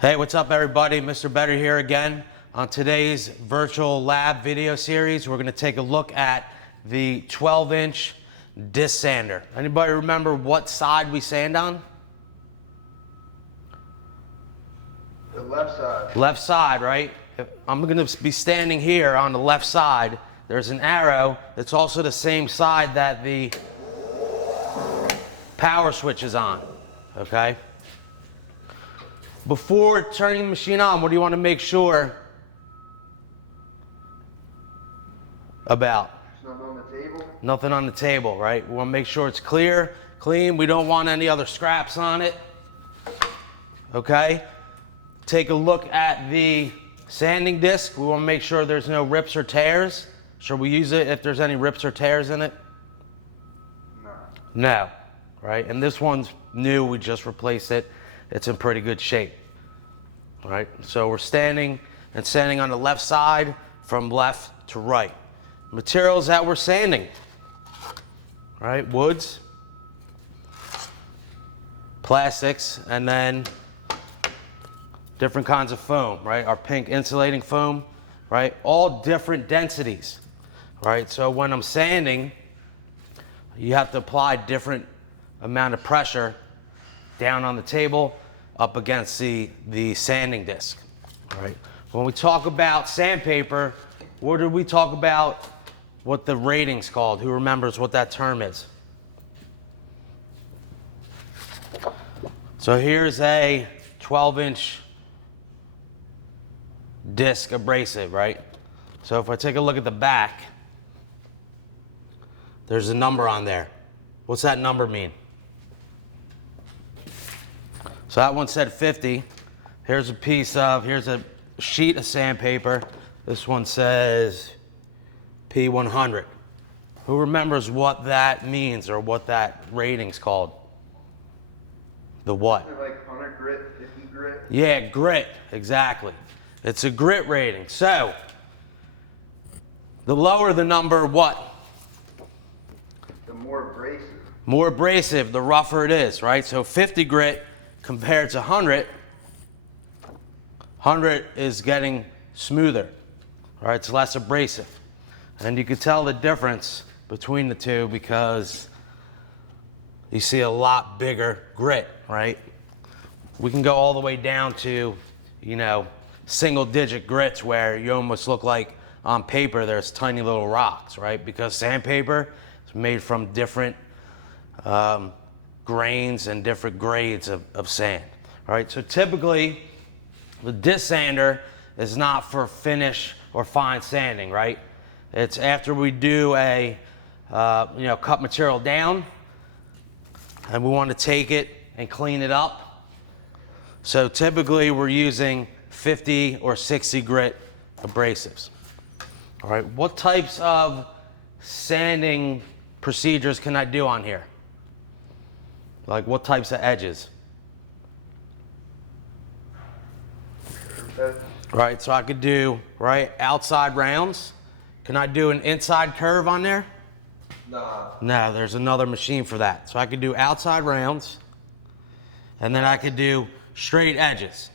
Hey, what's up everybody? Mr. Better here again. On today's virtual lab video series, we're gonna take a look at the 12-inch disc sander. Anybody remember what side we sand on? The left side. Left side, right? I'm gonna be standing here on the left side. There's an arrow that's also the same side that the power switch is on, okay? Before turning the machine on, what do you want to make sure about? There's nothing on the table. Nothing on the table, right? We want to make sure it's clear, clean. We don't want any other scraps on it, okay? Take a look at the sanding disc. We want to make sure there's no rips or tears. Should we use it if there's any rips or tears in it? No. No, right? And this one's new. We just replaced it. It's in pretty good shape. All right, so we're standing and sanding on the left side from left to right. Materials that we're sanding, all right? Woods, plastics, and then different kinds of foam, right? Our pink insulating foam, right? All different densities, right? So when I'm sanding, you have to apply different amount of pressure down on the table, up against the sanding disc, all right? When we talk about sandpaper, what did we talk about what the rating's called? Who remembers what that term is? So here's a 12-inch disc abrasive, right? So if I take a look at the back, there's a number on there. What's that number mean? So that one said 50. Here's a sheet of sandpaper. This one says P100. Who remembers what that means or what that rating's called? The what? Like 100 grit, 50 grit. Yeah, grit, exactly. It's a grit rating. So the lower the number, what? The more abrasive. More abrasive, the rougher it is, right? So 50 grit compared to 100, 100 is getting smoother, right? It's less abrasive. And you can tell the difference between the two because you see a lot bigger grit, right? We can go all the way down to, you know, single-digit grits where you almost look like on paper there's tiny little rocks, right? Because sandpaper is made from different grains and different grades of sand. All right, so typically the disc sander is not for finish or fine sanding, right? It's after we do a cut material down and we want to take it and clean it up. So typically we're using 50 or 60 grit abrasives. All right, what types of sanding procedures can I do on here? Like what types of edges? Right, so I could do, right, outside rounds. Can I do an inside curve on there? Nah. No, there's another machine for that. So I could do outside rounds, and then I could do straight edges.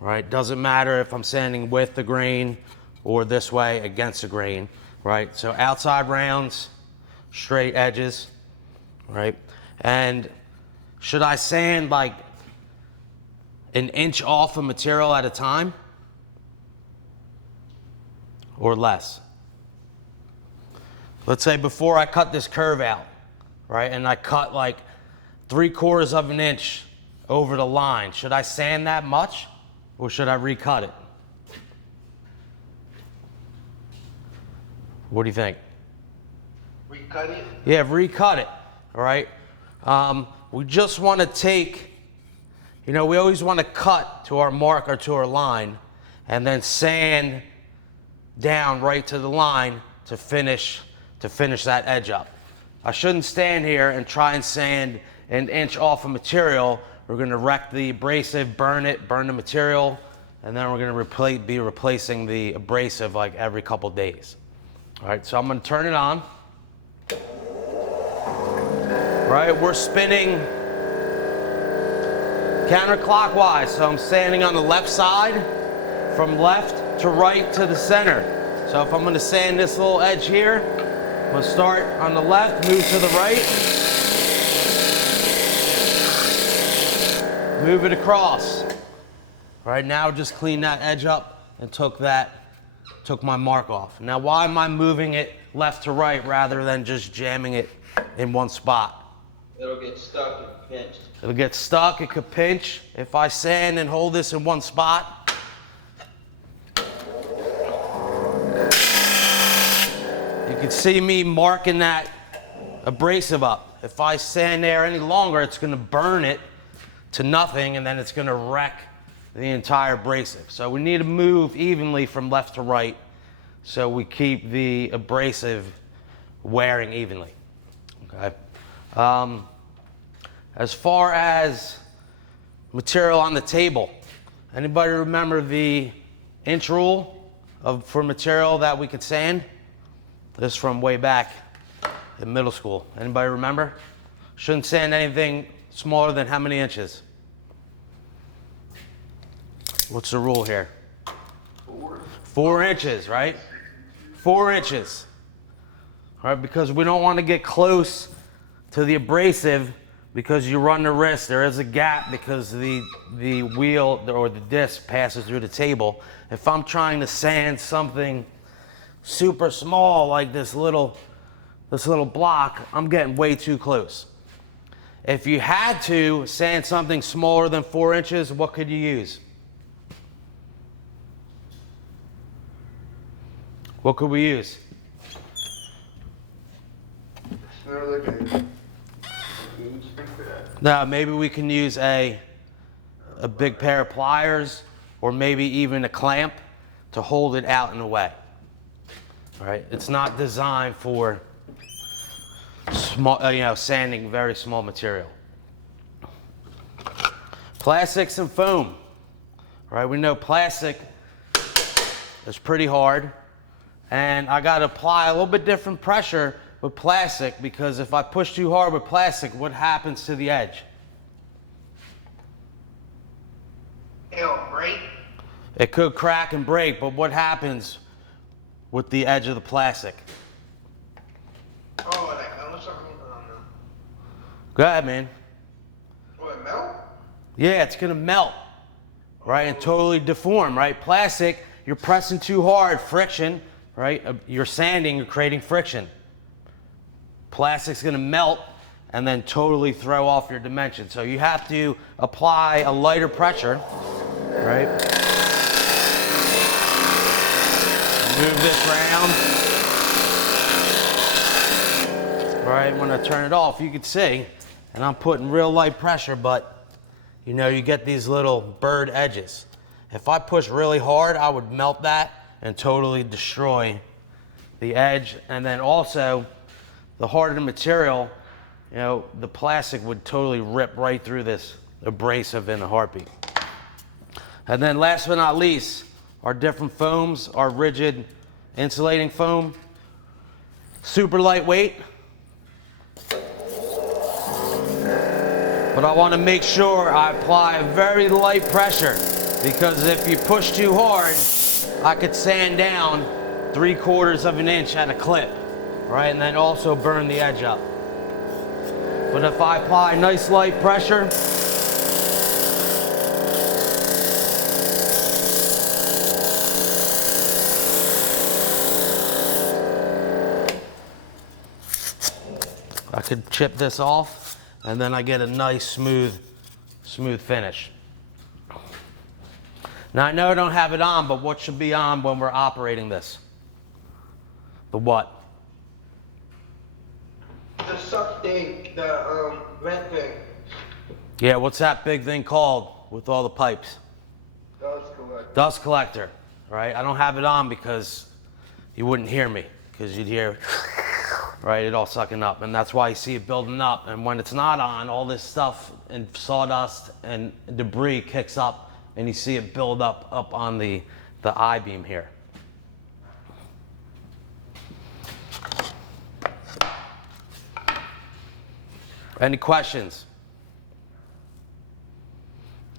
Right, doesn't matter if I'm sanding with the grain or this way against the grain, right? So outside rounds, straight edges, right? And should I sand like an inch off of material at a time or less? Let's say before I cut this curve out, right? And I cut like 3/4 of an inch over the line. Should I sand that much or should I recut it? What do you think? Recut it? Yeah, recut it, all right? We just want to take, you know, we always want to cut to our mark or to our line and then sand down right to the line to finish that edge up. I shouldn't stand here and try and sand an inch off of material. We're going to wreck the abrasive, burn the material, and then we're going to be replacing the abrasive like every couple days. All right, so I'm going to turn it on. Right, we're spinning Counterclockwise, so I'm standing on the left side, from left to right to the center. So if I'm gonna sand this little edge here, I'm gonna start on the left, move to the right, move it across. All right, now just clean that edge up and took my mark off. Now why am I moving it left to right rather than just jamming it in one spot? It'll get stuck and pinched. It'll get stuck, it could pinch. If I sand and hold this in one spot, you can see me marking that abrasive up. If I sand there any longer, it's gonna burn it to nothing and then it's gonna wreck the entire abrasive. So we need to move evenly from left to right so we keep the abrasive wearing evenly, okay? As far as material on the table, anybody remember the inch rule for material that we could sand? This is from way back in middle school. Anybody remember? Shouldn't sand anything smaller than how many inches? What's the rule here? 4 inches, right? 4 inches. All right, because we don't want to get close to the abrasive because you run the risk. There is a gap because the wheel or the disc passes through the table. If I'm trying to sand something super small like this little block, I'm getting way too close. If you had to sand something smaller than 4 inches, what could you use? What could we use? Now, maybe we can use a big pair of pliers or maybe even a clamp to hold it out and away. All right, it's not designed for small, sanding very small material. Plastics and foam. All right, we know plastic is pretty hard, and I got to apply a little bit different pressure with plastic because if I push too hard with plastic, what happens to the edge? It'll break. It could crack and break, but what happens with the edge of the plastic? Oh, like melt or something? I don't know. Go ahead, man. Will it melt? Yeah, it's gonna melt, right, and totally deform, right? Plastic, you're pressing too hard, friction, right? You're sanding, you're creating friction. Plastic's gonna melt and then totally throw off your dimension. So you have to apply a lighter pressure, right? Move this around. All right, when I turn it off, you can see, and I'm putting real light pressure, but you get these little bird edges. If I push really hard, I would melt that and totally destroy the edge. And then also, the harder the material, the plastic would totally rip right through this abrasive in a heartbeat. And then last but not least, our different foams, our rigid insulating foam, super lightweight. But I want to make sure I apply a very light pressure because if you push too hard, I could sand down 3/4 of an inch at a clip, right? And then also burn the edge up. But if I apply nice light pressure, I could chip this off and then I get a nice smooth finish. Now I know I don't have it on, but what should be on when we're operating this? The what? The suck thing, the vent thing. Yeah, what's that big thing called with all the pipes? Dust collector. Dust collector, right? I don't have it on because you wouldn't hear me, because you'd hear, right, it all sucking up, and that's why you see it building up. And when it's not on, all this stuff and sawdust and debris kicks up, and you see it build up on the I-beam here. Any questions?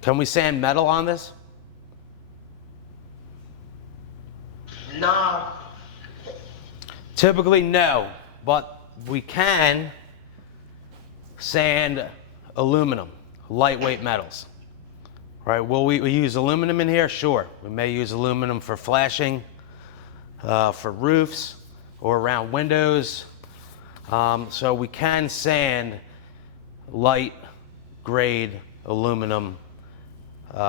Can we sand metal on this? No. Typically, no, but we can sand aluminum, lightweight metals. Right? Will we use aluminum in here? Sure. We may use aluminum for flashing, for roofs, or around windows. So we can sand light grade aluminum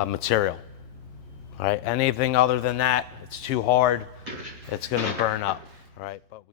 material. All right? Anything other than that, it's too hard. It's going to burn up. All right? But we